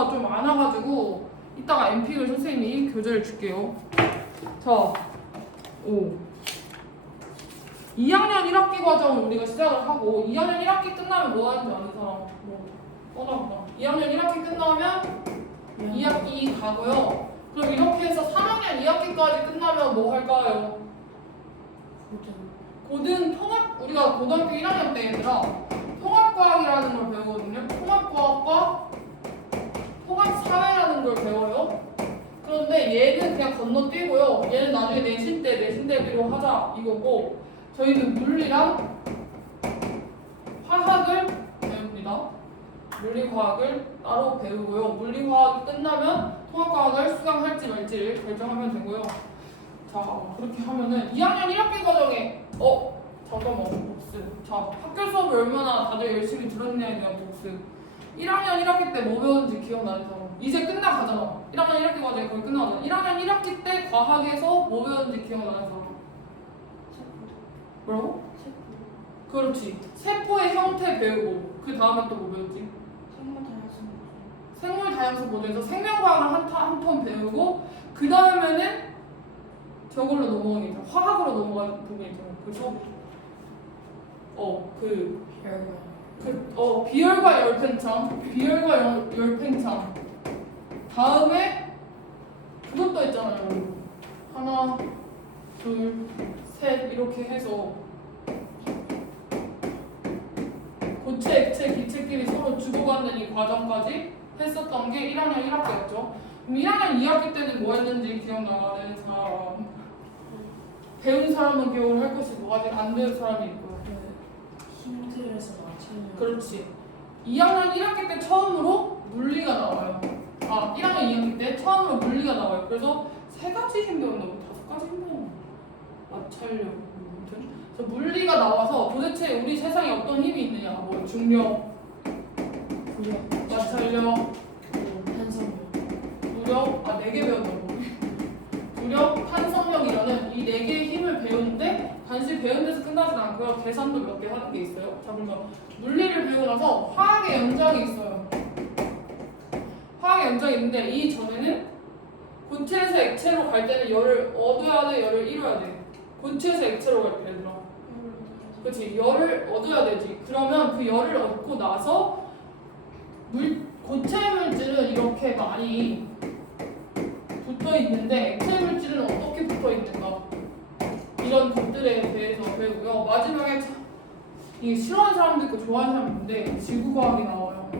정보가 좀 많아가지고 이따가 엠픽을 선생님이 교재를 줄게요. 자, 2학년 1학기 과정을 우리가 시작을 하고 2학년 1학기 끝나면 뭐 하는지 아는 사람? 떠나보다. 2학년 1학기 끝나면 2학기 가고요. 그럼 이렇게 해서 3학년 2학기까지 끝나면 뭐 할까요? 우리가 고등학교 1학년 때 얘들아 통합과학이라는 걸 배우거든요. 통합과학과 통합사회라는 걸 배워요. 그런데 얘는 그냥 건너뛰고요. 얘는 나중에 내신 때 내신 대비로 하자 이거고, 저희는 물리랑 화학을 배웁니다. 물리과학을 따로 배우고요. 물리과학이 끝나면 통합과학을 수강할지 말지를 결정하면 되고요. 자, 그렇게 하면은 2학년 1학기 과정에 잠깐만, 복습. 자, 학교 수업을 얼마나 다들 열심히 들었냐에 대한 복습. 1학년 1학기 때 뭐 배웠는지 기억나는 사람? 이제 끝나가잖아. 1학년 1학기 과정이 거의 끝나가잖아. 1학년 1학기 때 과학에서 뭐 배웠는지 기억나는 사람? 뭐라고? 그렇지. 세포의 형태 배우고 그 다음에 또 뭐 배웠지? 생물 다양성 모델에서 생명과학을 한 턴 배우고 그 다음에는 저걸로 넘어가겠죠. 화학으로 넘어가는 부분이 있잖아. 그래서 비열과 열팽창 다음에 그것도 있잖아요. 하나, 둘, 셋 이렇게 해서 고체, 액체, 기체끼리 서로 주고받는 이 과정까지 했었던 게 1학년 1학기였죠. 그럼 1학년 2학기 때는 뭐 했는지 기억나는 사람? 배운 사람은 기억을 할 것이고 아직 안 배운 사람이 있고요. 힘들어서 맞추는. 그렇지. 2학년 1학기 때 처음으로 물리가 나와요. 1학년 2학기 때 처음으로 물리가 나와요. 그래서 3가지 힘 배웠나고 5가지 힘 배웠나? 마찰력. 그래서 물리가 나와서 도대체 우리 세상에 어떤 힘이 있느냐? 뭐 중력, 마찰력, 탄성력. 무력, 4개 배웠다고. 무력, 탄성력이라는 이 4개의 힘을 배우는데 단지 배운 데서 끝나진 않고요. 계산도 몇 개 하는 게 있어요. 자, 그러면 물리를 배우고 나서 화학의 연장이 있어요. 화학의 연장이 있는데 이 전에는 고체에서 액체로 갈 때는 열을 얻어야 돼, 열을 잃어야 돼. 고체에서 액체로 갈 때 얘들아. 그렇지, 열을 얻어야 되지. 그러면 그 열을 얻고 나서 고체 물질은 이렇게 많이 붙어 있는데 액체 물질은 어떻게 붙어 있는가? 이런 것들에 대해서 배우고요. 마지막에 이게 싫어하는 사람도 있고 좋아하는 사람도 있는데 지구과학이 나와요.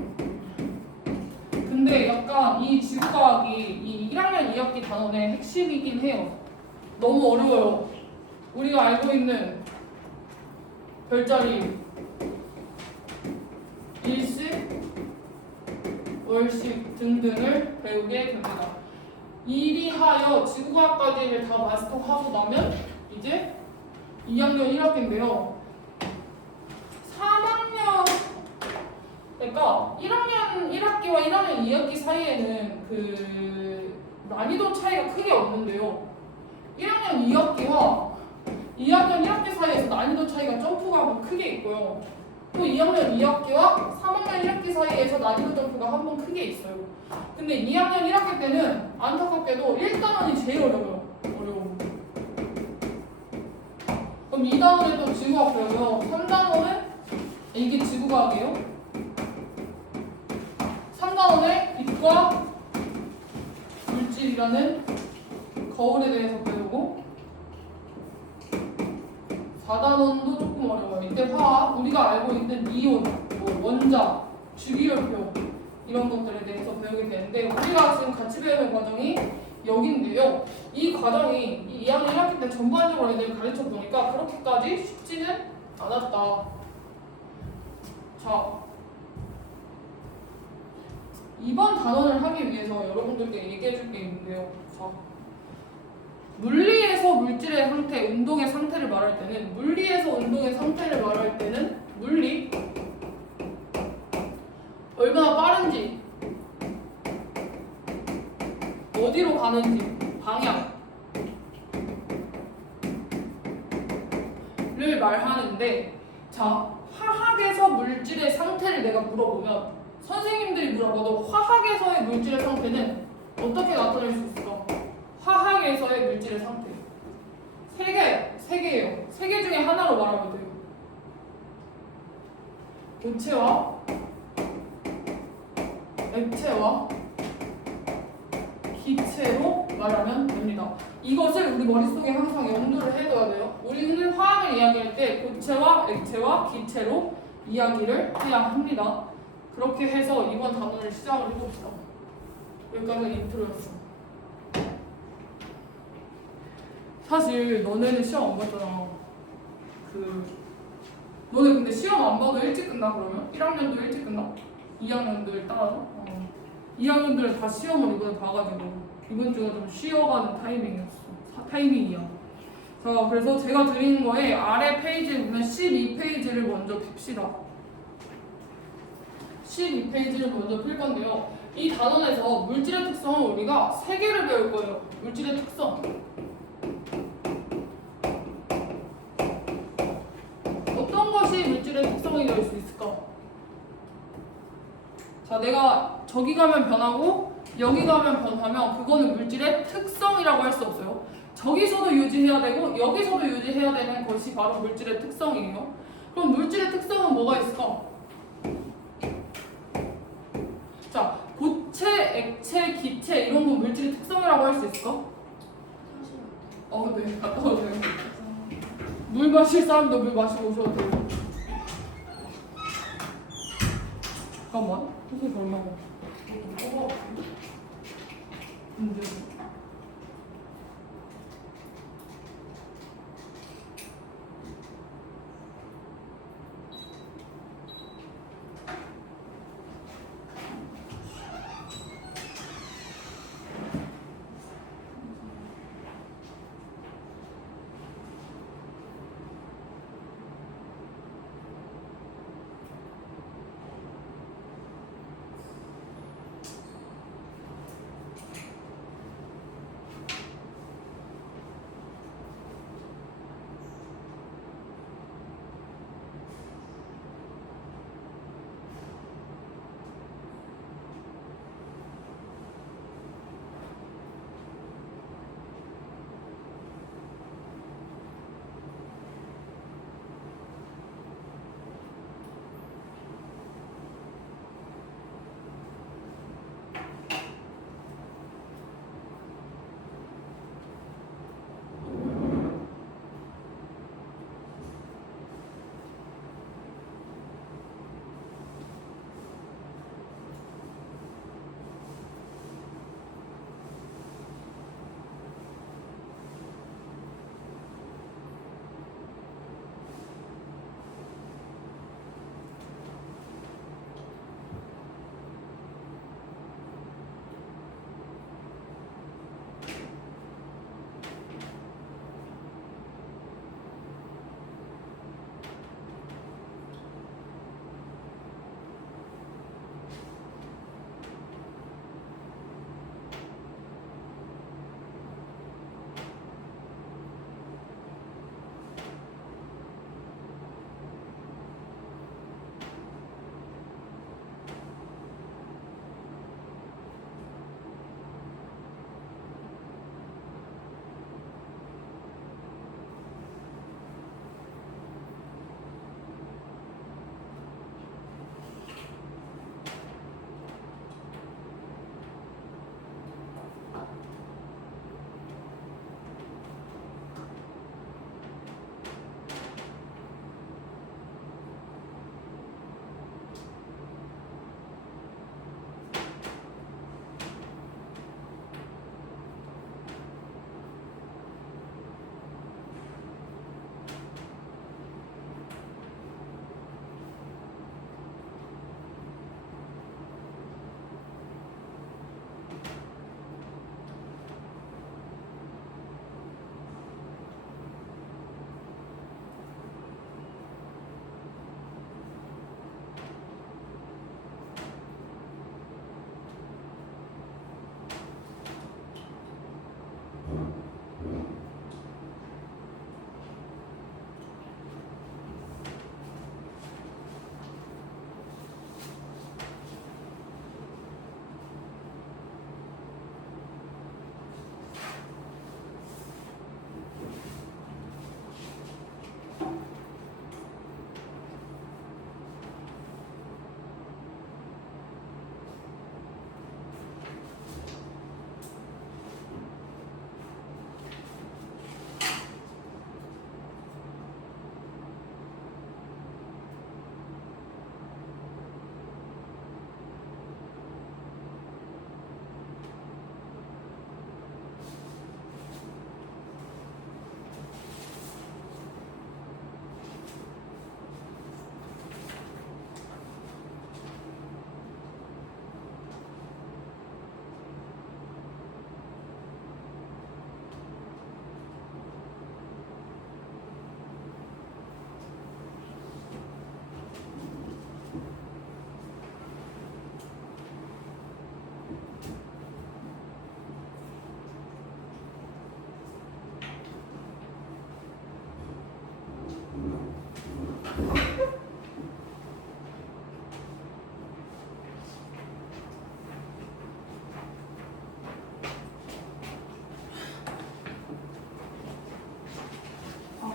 근데 약간 이 지구과학이 이 1학년 2학기 단원의 핵심이긴 해요. 너무 어려워요. 우리가 알고 있는 별자리, 일식, 월식 등등을 배우게 됩니다. 이리하여 지구과학까지를 다 마스터하고 나면 이제 2학년 1학기인데요. 3학년, 그러니까 1학년 1학기와 1학년 2학기 사이에는 그 난이도 차이가 크게 없는데요. 1학년 2학기와 2학년 1학기 사이에서 난이도 차이가 점프가 크게 있고요. 또 2학년 2학기와 3학년 1학기 사이에서 난이도 점프가 한 번 크게 있어요. 근데 2학년 1학기 때는 안타깝게도 1단원이 제일 어려워요. 그럼 2단원에 또 지구과학 배우고요. 3단원은 이게 지구과학이에요. 3단원에 빛과 물질이라는 거울에 대해서 배우고 4단원도 조금 어려워요. 이때 화학, 우리가 알고 있는 이온, 원자, 주기율표 이런 것들에 대해서 배우게 되는데 우리가 지금 같이 배우는 과정이 여기인데요. 이 과정이 이 2학년 1학기 때 전반적으로 애들 가르쳐 보니까 그렇게까지 쉽지는 않았다. 자, 이번 단원을 하기 위해서 여러분들께 얘기해 줄 게 있는데요. 자, 물리에서 물질의 상태, 운동의 상태를 말할 때는 물리에서 운동의 상태를 말할 때는 물리 얼마나 빠른지 어디로 가는지 방향을 말하는데 자 화학에서 물질의 상태를 내가 물어보면 선생님들이 들어봐도 화학에서의 물질의 상태는 어떻게 나타낼 수 있을까? 화학에서의 물질의 상태. 세 개예요. 세 개 중에 하나로 말하면 돼요. 고체와 액체와 기체로 말하면 됩니다. 이것을 우리 머릿속에 항상 염두를 해둬야 돼요. 우리는 화학을 이야기할 때 고체와 액체와 기체로 이야기를 해야 합니다. 그렇게 해서 이번 단원을 시작을 해봅시다. 여기까지가 인트로였어. 사실 너네는 시험 안 봤잖아. 너네 근데 시험 안 봐도 일찍 끝나 그러면? 1학년도 일찍 끝나? 2학년들 따라서? 2학년들은 다 시험을 이번에 봐가지고 이번 주가 좀 쉬어가는 타이밍이야. 자, 그래서 제가 드리는 거에 아래 페이지에 보면 12페이지를 먼저 핍시다. 12페이지를 먼저 필 건데요. 이 단원에서 물질의 특성을 우리가 3개를 배울 거예요. 물질의 특성. 어떤 것이 물질의 특성이 될 수 있을까? 자, 내가 저기 가면 변하고 여기 가면 변하면 그거는 물질의 특성이라고 할 수 없어요. 저기서도 유지해야 되고 여기서도 유지해야 되는 것이 바로 물질의 특성이에요. 그럼 물질의 특성은 뭐가 있을까? 자, 고체, 액체, 기체 이런 건 물질의 특성이라고 할 수 있을까? 네, 갔다 와도 돼요. 물 마실 사람도 물 마시고 오셔도 돼요. 잠깐만, 선생님 얼마고? 문제.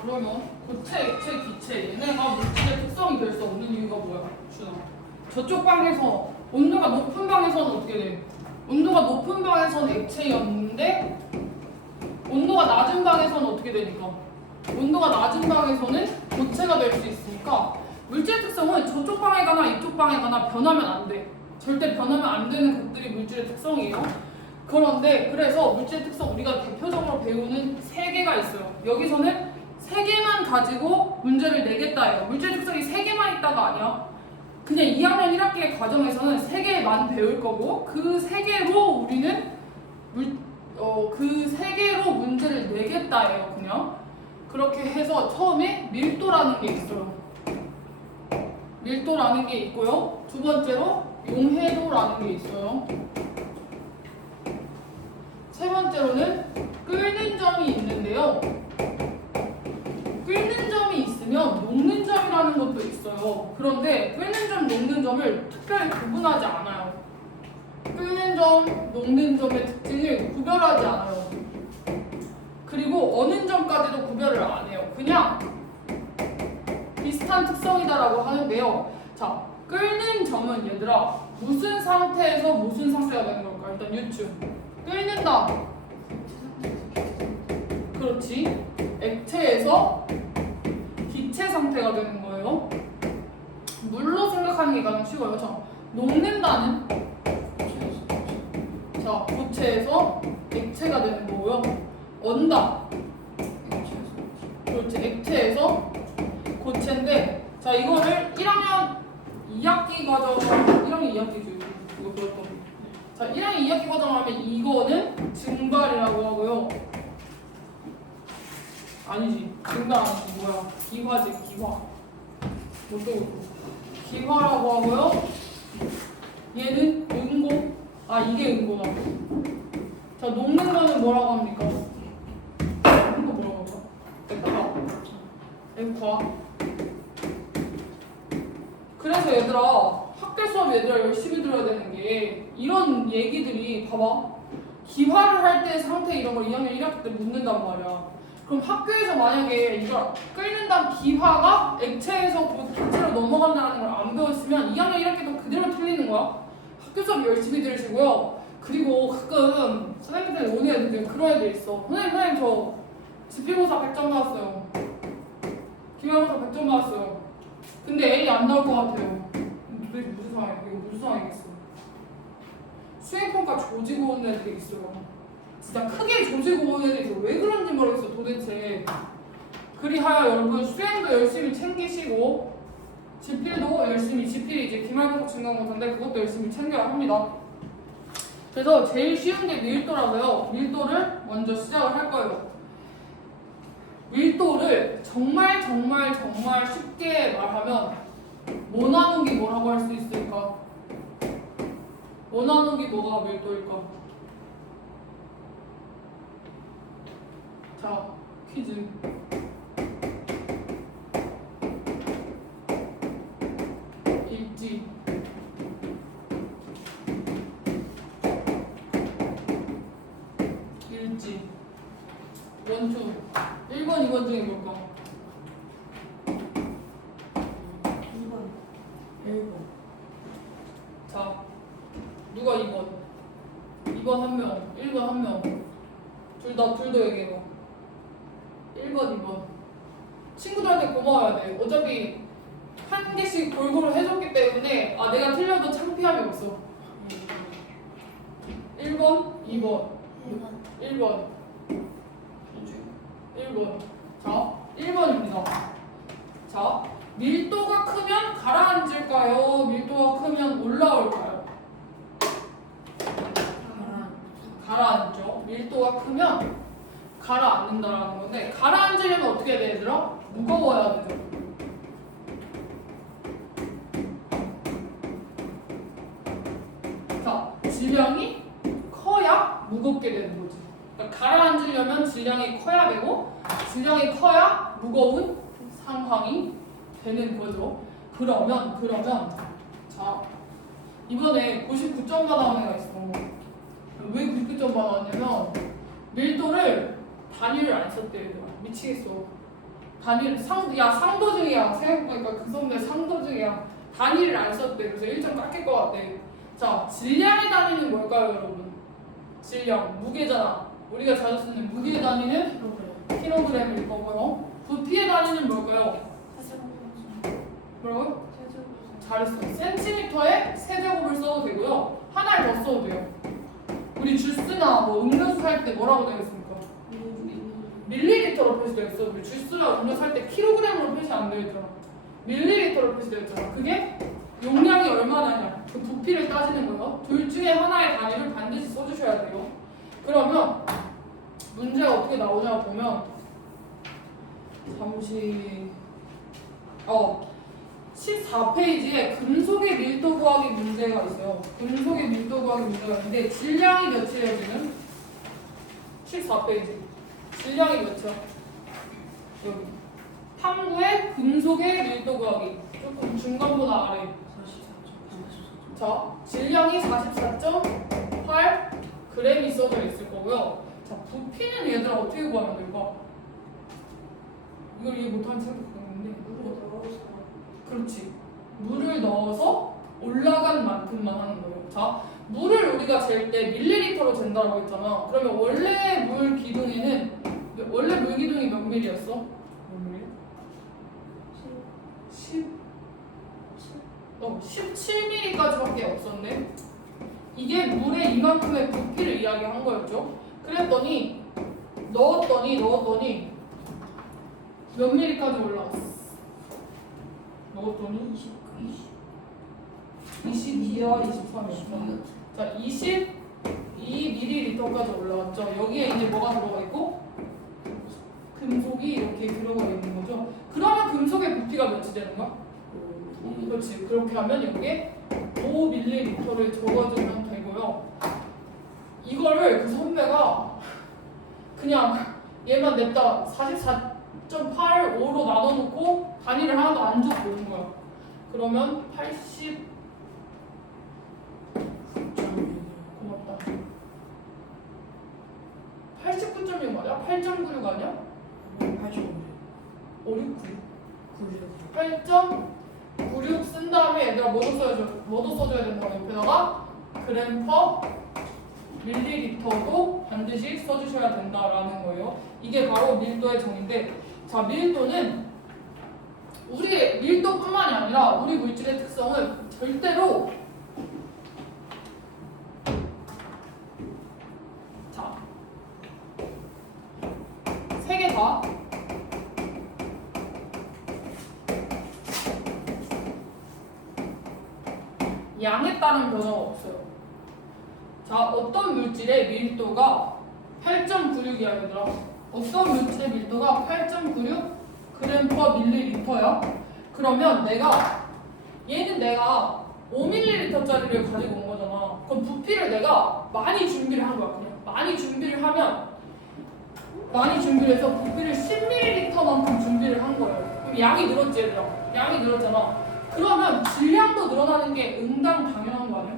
그러면 고체, 액체, 기체 얘네가 물질의 특성이 될 수 없는 이유가 뭐야? 준아. 저쪽 방에서 온도가 높은 방에서는 어떻게 돼? 온도가 높은 방에서는 액체였는데 온도가 낮은 방에서는 어떻게 되니까? 온도가 낮은 방에서는 고체가 될 수 있으니까 물질의 특성은 저쪽 방에 가나 이쪽 방에 가나 변하면 안 돼. 절대 변하면 안 되는 것들이 물질의 특성이에요. 그런데 그래서 물질의 특성 우리가 대표적으로 배우는 세 개가 있어요. 여기서는 세 개만 가지고 문제를 내겠다예요. 물질의 특성이 세 개만 있다가 아니야. 그냥 2학년 1학기의 과정에서는 세 개만 배울 거고 그 세 개로 우리는 그 세 개로 문제를 내겠다예요. 그냥 그렇게 해서 처음에 밀도라는 게 있어요. 밀도라는 게 있고요. 두 번째로 용해도라는 게 있어요. 세 번째로는 끓는 점이 있는데요. 끓는 점이 있으면 녹는 점이라는 것도 있어요. 그런데 끓는 점, 녹는 점을 특별히 구분하지 않아요. 끓는 점, 녹는 점의 특징을 구별하지 않아요. 그리고 어느 점까지도 구별을 안 해요. 그냥 비슷한 특성이다라고 하는데요. 자, 끓는 점은 얘들아 무슨 상태에서 무슨 상태가 되는 걸까? 일단 유추. 끓는다. 그렇지. 액체에서 기체 상태가 되는 거예요. 물로 생각하는 게 가장 쉬워요. 자, 녹는다는 자, 고체에서 액체가 되는 거고요. 언다. 그렇지. 액체에서 고체인데 자, 이거를 1학년 2학기 과정 1학년 2학기죠. 이거 배웠던 거. 자, 1학년 2학기 과정을 하면 이거는 증발이라고 하고요. 아니지. 증발 아니지. 뭐야. 기화지. 기화. 뭐또 기화라고 하고요. 얘는 응고. 아, 이게 응고다. 자, 녹는 거는 뭐라고 합니까? 녹는 거 뭐라고 할까? 액화. 그래서 얘들아 학교 수업 얘들아 열심히 들어야 되는 게 이런 얘기들이 봐봐. 기화를 할 때 상태 이런 걸 2학년 1학기 때 묻는단 말이야. 그럼 학교에서 만약에 이걸 끓는다 기화가 액체에서 기체로 넘어간다는 걸 안 배웠으면 2학년 1학기도 그대로 틀리는 거야. 학교 수업 열심히 들으시고요. 그리고 가끔 선생님들 오는 애들 그런 애들 있어. 선생님 저 지필고사 100점 나왔어요. 기말고사 100점 나왔어요. 근데 A이 안 나올 것 같아요. 도대체 무슨 상황이야? 이거 무슨 상황이겠어? 수행평가 조지고 오는 애들이 있어요. 진짜 크게 조지고 오는 애들이 있어. 왜 그런지 모르겠어 도대체. 그리하여 여러분 수행도 열심히 챙기시고 지필도 열심히, 지필이 이제 기말고사 중간고사인데 그것도 열심히 챙겨야 합니다. 그래서 제일 쉬운 게 밀도라고요. 밀도를 먼저 시작을 할 거예요. 밀도를 정말 쉽게 말하면 뭐 나누기 뭐라고 할 수 있을까? 뭐 나누기 뭐가 밀도일까? 자, 퀴즈. 일지. 일지. 원투. 1번, 2번 중에 뭘까? 2번 1번 자, 누가 2번? 2번 한 명, 1번 한 명. 둘도 얘기해봐. 1번, 2번. 친구들한테 고마워야 돼. 어차피 한 개씩 골고루 해줬기 때문에 아 내가 틀려도 창피함이 없어. 1번, 2번. 1번. 1번. 자, 1번입니다. 자, 밀도가 크면 가라앉을까요? 밀도가 크면 올라올까요? 가라앉죠. 밀도가 크면 가라앉는다라는 건데 가라앉으려면 어떻게 해야 돼, 얘들아? 무거워야 되죠. 자, 질량이 커야 무겁게 되는 거지. 그러니까 가라앉으려면 질량이 커야 되고 질량이 커야 무거운 상황이 되는 거죠. 그러면 자, 이번에 99점 받아온 애가 있어. 왜 99점 받아왔냐면 밀도를 단위를 안 썼대. 얘들아. 미치겠어. 단위를 상도중이야. 생각해보니까 그 선배 상도중이야. 단위를 안 썼대. 그래서 1점 깎일 것 같대. 자, 질량의 단위는 뭘까요, 여러분? 질량, 무게잖아. 우리가 자주 쓰는 무게의 단위는 킬로그램일 거고요. 부피의 단위는 뭘까요? 뭐라고요? 잘했어. 센티미터에 세제곱을 써도 되고요. 하나를 더 써도 돼요. 우리 주스나 뭐 음료수 살 때 뭐라고 되어 있습니까? 밀리리터로 표시되어 있어. 우리 주스나 음료수 살 때 킬로그램으로 표시 안 되어 있잖아. 밀리리터로 표시되어 있잖아. 그게 용량이 얼마나냐? 그 부피를 따지는 거예요. 둘 중에 하나의 단위를 반드시 써주셔야 돼요. 그러면 문제가 어떻게 나오냐 보면 잠시 14페이지에 금속의 밀도 구하기 문제가 있어요. 금속의 밀도 구하기 문제가 있는데 질량이 몇이에요 지금? 14페이지. 질량이 몇이야? 여기. 탐구의 금속의 밀도 구하기. 조금 중간보다 아래. 자, 질량이 44.8g이 써져 있을 거고요. 자, 부피는 얘들아 어떻게 구하면 될까? 이걸 이해 못하는 친구도 있는데. 그렇지. 물을 넣어서 올라간 만큼만 하는 거예요. 자, 물을 우리가 잴 때 밀리리터로 잰다고 했잖아. 그러면 원래 물 기둥이 몇 밀리였어? 몇 밀리? 17mm까지밖에 없었네. 이게 물에 이만큼의 부피를 이야기한 거였죠. 그랬더니 넣었더니 몇 밀리까지 올라갔어? 넣었더니 22와 23이었죠. 자, 22ml까지 올라갔죠. 여기에 이제 뭐가 들어가 있고 금속이 이렇게 들어가 있는 거죠. 그러면 금속의 부피가 몇이 되는 거야? 그렇지. 그렇게 하면 여기에 5ml를 적어주면 되고요. 이거를 그 선배가 그냥 얘만 냅다 44.85로 나눠놓고 단위를 하나도 안 적고 온 거야. 그러면 80 고맙다. 89.6 맞아? 8.96 아니야? 8.96 쓴 다음에 얘들아 뭐도 써줘야 된다고 옆에다가 그램 퍼 밀리리터도 반드시 써주셔야 된다라는 거예요. 이게 바로 밀도의 정의인데, 자, 밀도는 우리의 밀도뿐만이 아니라 우리 물질의 특성은 절대로 자, 세 개 다 양에 따른 변화가 없어요. 자, 어떤 물질의 밀도가 8.96이야 얘들아. 어떤 물질의 밀도가 8.96 g per 밀리리터야. 그러면 얘는 내가 5ml짜리를 가지고 온 거잖아. 그럼 부피를 내가 많이 준비를 한 거야. 그냥 많이 준비를 해서 부피를 10ml만큼 준비를 한 거예요. 그럼 양이 늘었지 얘들아. 양이 늘었잖아. 그러면 질량도 늘어나는 게 응당 당연한 거 아니야?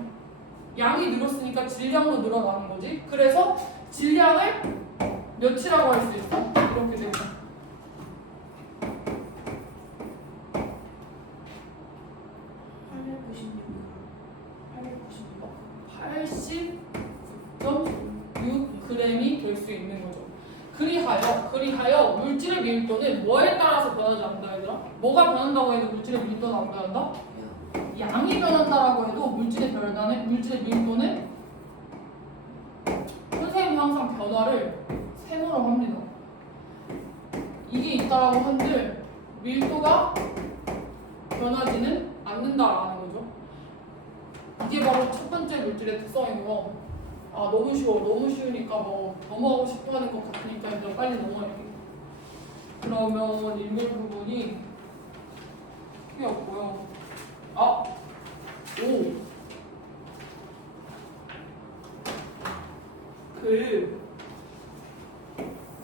양이 늘었으니까 질량도 늘어나는 거지. 그래서 질량을 몇이라고 할 수 있어? 이렇게 되죠. 80.6g이 될 수 있는 거죠. 그리하여 물질의 밀도는 뭐에 따라서 변하지 않는다 얘들아? 뭐가 변한다고 해도 물질의 밀도는 안 변한다? 양이 변한다라고 해도 물질의 밀도는 선생님이 항상 변화를 세모로 합니다. 이게 있다라고 한들 밀도가 변하지는 않는다라는 거죠. 이게 바로 첫 번째 물질의 특성이고, 너무 쉬우니까 뭐 넘어가고 싶어하는 것 같으니까 이제 빨리 넘어갈게요. 그러면 인물 부분이 크게 없고요.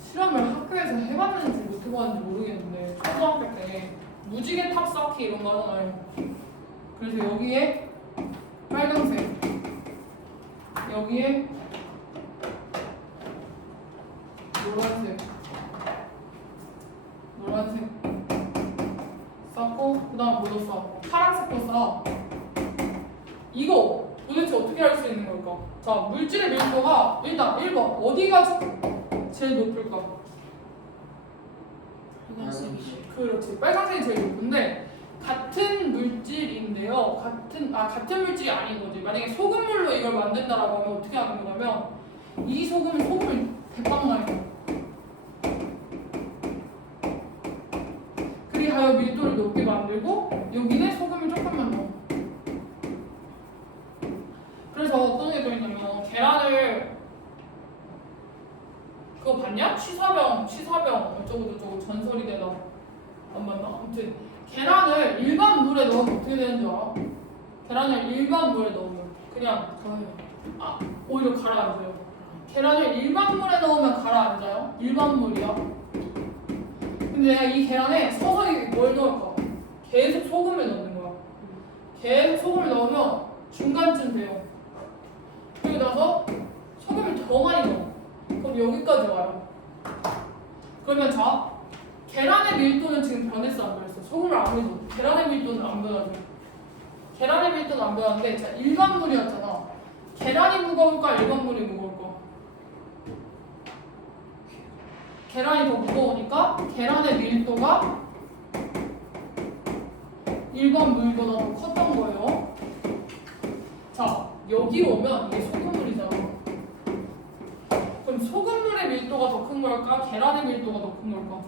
실험을 학교에서 해봤는지 못 해봤는지 모르겠는데 초등학교 때 무지개 탑 쌓기 이런 거 하잖아요. 그래서 여기에 빨간색, 여기에 노란색 그 다음 뭐 써? 파란색 거 써. 이거 도대체 어떻게 할 수 있는 걸까? 자, 물질의 밀도가 일단 1번 어디가 제일 높을까? 빨간색이지. 그렇지, 빨간색이 제일 높은데 같은 물질인데요. 같은 물질이 아닌 거지. 만약에 소금물로 이걸 만든다라고 하면 어떻게 하는 거냐면 이 소금을 대빵 많이 넣어. 그리하여 밀도를 높게 만들고 여기는 소금을 조금만 넣어. 그래서 어떤 게 더 있냐면 계란을 그거 봤냐? 취사병 어쩌고저쩌고 전설이 되나 안 봤나? 아무튼 계란을 일반 물에 넣으면 어떻게 되는 줄 알아? 계란을 일반 물에 넣으면 그냥 오히려 가라앉아요. 계란을 일반 물에 넣으면 가라앉아요. 일반 물이야. 근데 내가 이 계란에 서서히 뭘 넣을까? 계속 소금을 넣는 거야. 계속 소금을 넣으면 중간쯤 돼요. 그리고 나서 소금을 더 많이 넣어. 그럼 여기까지 와요. 그러면 자, 계란의 밀도는 지금 변했어 안 변했어? 소금을 아무리 넣어. 계란의 밀도는 안 변하죠. 계란의 밀도는 안 변하는데 자, 일반 물이었잖아. 계란이 무거울까? 일반 물이 무거울까? 계란이 더 무거우니까 계란의 밀도가 일반 물보다 더 컸던 거예요. 자, 여기로 오면 이게 소금물이잖아. 그럼 소금물의 밀도가 더 큰 걸까? 계란의 밀도가 더 큰 걸까?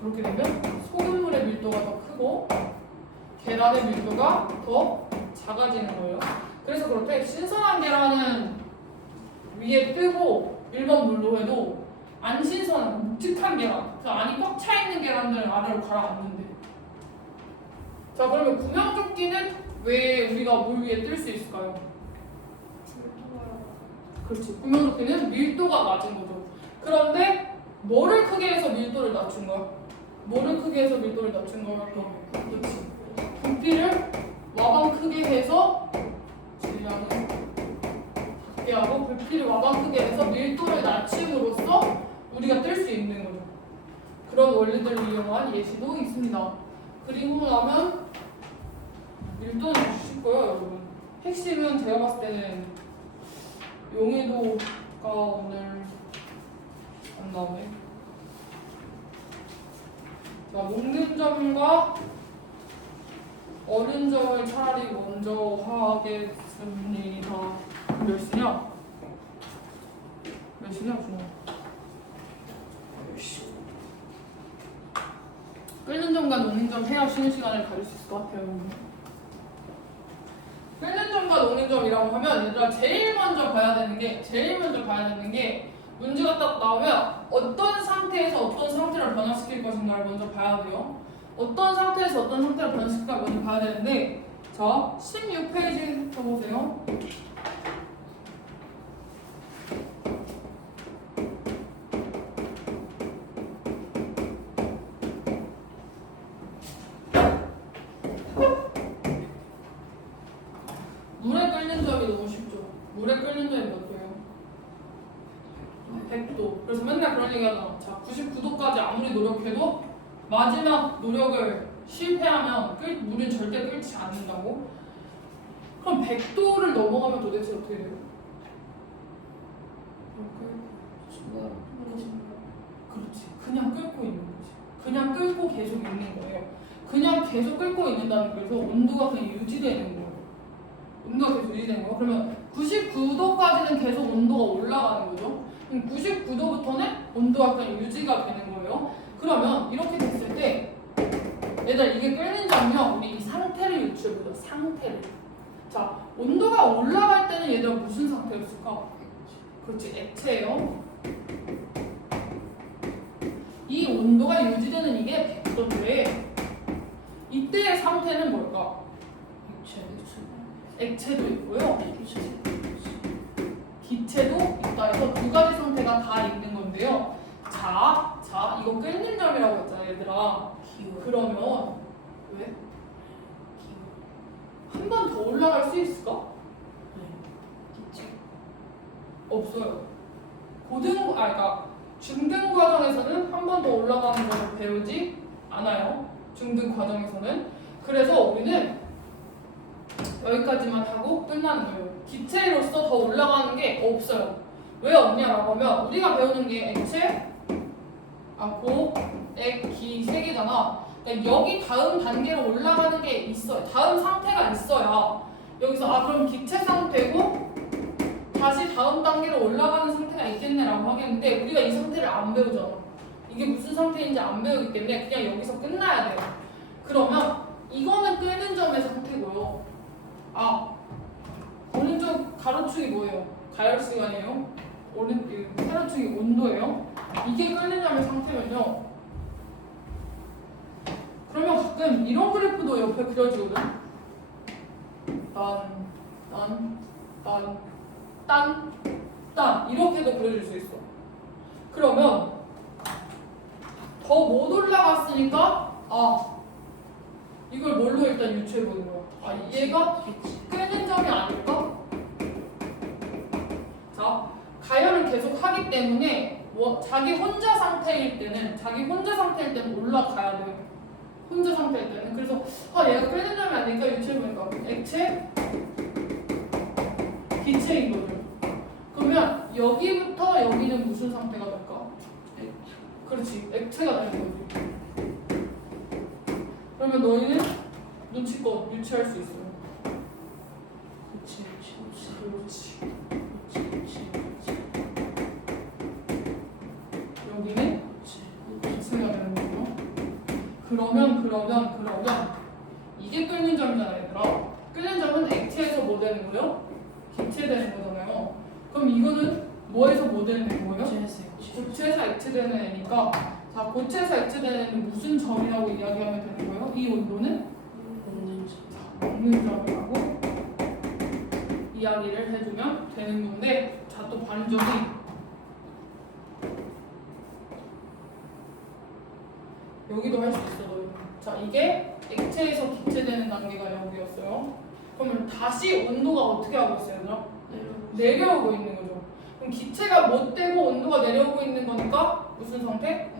그렇게 되면 소금물의 밀도가 더 크고 계란의 밀도가 더 작아지는 거예요. 그래서 그렇대. 신선한 계란은 위에 뜨고 일반 물로 해도 안 신선한 묵직한 계란, 그 안이 꽉 차 있는 계란들은 아래로 가라앉는데. 자, 그러면 구명조끼는 왜 우리가 물 위에 뜰 수 있을까요? 그렇지. 구명조끼는 밀도가 낮은 거죠. 그런데 뭐를 크게 해서 밀도를 낮춘 거야? 뭐를 크게 해서 밀도를 낮춘 거야? 그렇지. 부피를 와방 크게 해서 질량을 작게 하고 부피를 와방 크게 해서 밀도를 낮춤으로써 우리가 뜰 수 있는 거죠. 그런 원리들을 이용한 예시도 있습니다. 그리고 나면 밀도는 쉽고요, 여러분. 핵심은 제가 봤을 때는 용해도가 오늘 안 나오네. 자, 녹는 점과 어른 점을 차라리 먼저 하겠습니다. 몇 시냐? 몇 시냐, 준호? 끓는 점과 녹는 점 해야 쉬는 시간을 가질 수 있을 것 같아요. 끓는 점과 녹는 점이라고 하면 얘들아 제일 먼저 봐야 되는 게 문제가 딱 나오면 어떤 상태에서 어떤 상태를 변화시킬 것인가를 먼저 봐야 돼요. 어떤 상태에서 어떤 상태를 변화시킬까 먼저 봐야 되는데, 자 16페이지 써보세요. 물에 끓는 점이 너무 쉽죠. 물에 끓는 점이 몇 도예요? 100도. 그래서 맨날 그런 얘기 하잖아. 자, 99도까지 아무리 노력해도 마지막 노력을 실패하면 물은 절대 끓지 않는다고? 그럼 100도를 넘어가면 도대체 어떻게 돼요? 그렇지. 그냥 끓고 있는 거지. 그냥 끓고 계속 있는 거예요. 그냥 계속 끓고 있는다는 거에서 온도가 그냥 유지되는 거예요. 온도가 계속 유지되는 거예요. 그러면 99도까지는 계속 온도가 올라가는 거죠. 그럼 99도부터는 온도가 그냥 유지가 되는 거예요. 그러면 이렇게 됐을 때 얘들아 이게 끓는 점이면 우리 이 상태를 유추해보자. 상태를. 자, 온도가 올라갈 때는 얘들아 무슨 상태였을까? 그렇지, 액체예요. 이 온도가 유지되는 이게 100도인데 이때의 상태는 뭘까? 액체도 있고요. 기체도 있다 해서 두 가지 상태가 다 있는 건데요. 자, 이거 끓는 점이라고 했잖아, 얘들아. 그러면 왜? 한 번 더 올라갈 수 있을까? 없어요. 그러니까 중등 과정에서는 한 번 더 올라가는 걸 배우지 않아요. 중등 과정에서는. 그래서 우리는 여기까지만 하고 끝나는 거예요. 기체로서 더 올라가는 게 없어요. 왜 없냐라고 하면 우리가 배우는 게 액체, 고, 액, 기 세 개잖아. 그러니까 여기 다음 단계로 올라가는 게 있어요. 다음 상태가 있어야 여기서 그럼 기체 상태고 다시 다음 단계로 올라가는 상태가 있겠네라고 하겠는데 우리가 이 상태를 안 배우잖아. 이게 무슨 상태인지 안 배우기 때문에 그냥 여기서 끝나야 돼요. 그러면 이거는 끓는 점의 상태고요. 오른쪽 가로축이 뭐예요? 가열시간이에요. 오른쪽 세로축이 온도예요. 이게 끓는 점의 상태면요. 그러면 가끔 이런 그래프도 옆에 그려지거든. 딴 이렇게도 그려질 수 있어. 그러면 더 못 올라갔으니까 이걸 뭘로 일단 유추해 보는 거야. 얘가 끓는 점이 아닐까? 자, 가열을 계속 하기 때문에 자기 혼자 상태일 때는 올라가야 돼요. 혼자 상태일 때는. 그래서 얘가 끓는 점이 아닐까 유추해 보니까 액체, 기체인 거죠. 그러면 여기부터 여기는 무슨 상태가 될까? 그렇지, 액체가 되는 거지. 그러면 너희는 눈치껏 유추할 수 있어요. 그렇지. 여기는 기체가 되는 거죠. 그러면 이게 끓는 점이잖아, 얘들아. 끓는 점은 액체에서 뭐 되는 거예요? 기체 되는 거잖아요. 그럼 이거는 뭐에서 뭐 되는 거예요? 고체에서 액체 되는 애니까 자, 고체에서 액체 되는 애는 무슨 점이라고 이야기하면 되는 거예요? 이 온도는 녹는 점이라고 이야기를 해주면 되는 건데 자, 또 반전이 여기도 할 수 있어, 너희는. 자, 이게 액체에서 기체되는 단계가 여기였어요. 그러면 다시 온도가 어떻게 하고 있어요, 얘들아? 내려오고 있는 거죠. 그럼 기체가 못 되고 온도가 내려오고 있는 거니까 무슨 상태?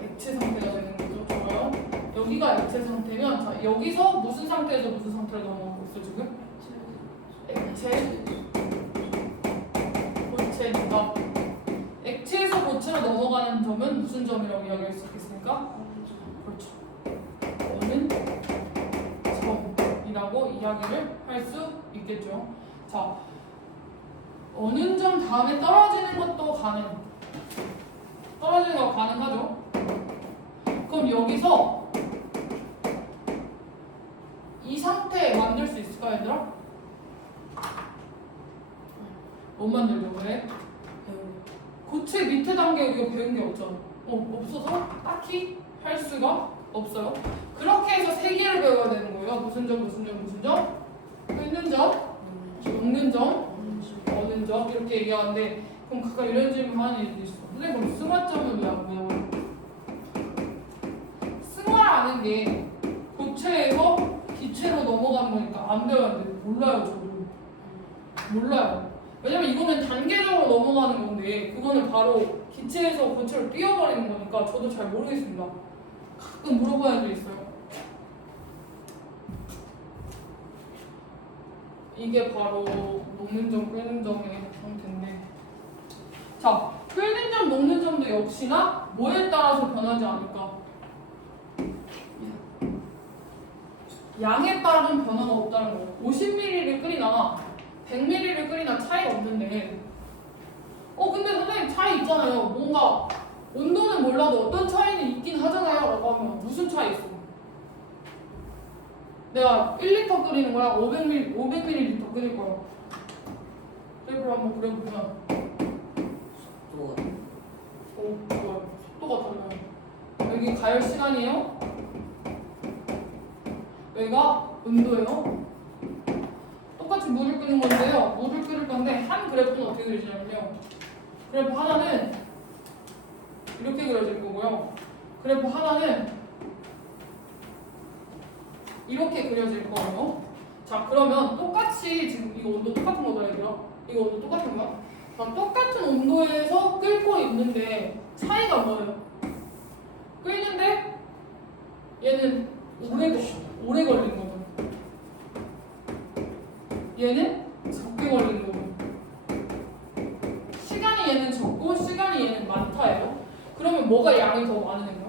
액체 상태가 되는 거죠. 좋아요. 여기가 액체 상태면 자, 여기서 무슨 상태에서 무슨 상태로 넘어가고 있어 지금? 액체, 고체니까 액체에서 고체로 넘어가는 점은 무슨 점이라고 이야기할 수 있겠습니까? 그렇죠. 어느 점이라고 이야기를 할 수 있겠죠. 자, 어느 점 다음에 떨어지는 것도 떨어지는 거 가능하죠. 그럼 여기서 이 상태 만들 수 있을까, 얘들아? 못 만들려고 해? 고체 밑에 단계 우리가 배운 게 없잖아. 없어서 딱히 할 수가 없어요. 그렇게 해서 세 개를 배워야 되는 거예요. 무슨 점? 끓는 점, 녹는 점, 어는 점 이렇게 얘기하는데 그럼 각각 이런 질문 하는 애들이 있어. 근데 그럼 승화점은 왜 안 배워요? 승화라는 게 고체에서 기체로 넘어가는 거니까 안 배워야 돼. 몰라요, 저도. 몰라요. 왜냐면 이거는 단계적으로 넘어가는 건데 그거는 바로 기체에서 고체로 뛰어버리는 거니까 저도 잘 모르겠습니다. 가끔 물어봐야 애들이 있어요. 이게 바로 녹는 점, 끓는 점의 상태인데 자, 끓는 점, 녹는 점도 역시나 뭐에 따라서 변하지 않을까? 양에 따른 변화가 없다는 거예요. 50ml를 끓이나 100ml를 끓이나 차이가 없는데 근데 선생님 차이 있잖아요. 뭔가 온도는 몰라도 어떤 차이는 있긴 하잖아요 라고 하면 무슨 차이 있어? 내가 1리터 끓이는 거랑 500ml 끓일 거야. 그래프를 한번 그려보면 좋아요. 속도가 달라요. 여기 가열 시간이에요. 여기가 온도예요. 똑같이 물을 끓는 건데요. 물을 끓일 건데 한 그래프는 어떻게 그려지냐면요. 그래프 하나는 이렇게 그려질 거고요. 그래프 하나는 이렇게 그려질 거예요. 자, 그러면 똑같이 지금 이거 온도 똑같은 거다 얘들아. 이거 온도 똑같은 거야. 그럼 똑같은 온도에서 끓고 있는데 차이가 뭐예요? 끓는데 얘는 오래 걸린 거고. 얘는 적게 걸린 거고. 시간이 얘는 적고 시간이 얘는 많다예요. 그러면 뭐가 양이 더 많은 애가?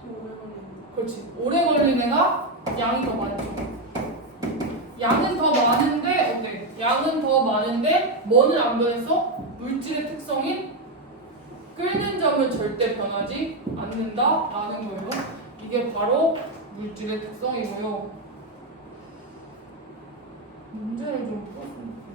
더 오래 걸리는 그렇지. 오래 걸린 애가 양이 더 많죠. 양은 더 많은데 어때? 양은 더 많은데 뭐는 안 변했어? 물질의 특성인 끓는 점은 절대 변하지 않는다라는 거예요. 이게 바로 물질의 특성이고요. 문제를 좀 풀었습니다.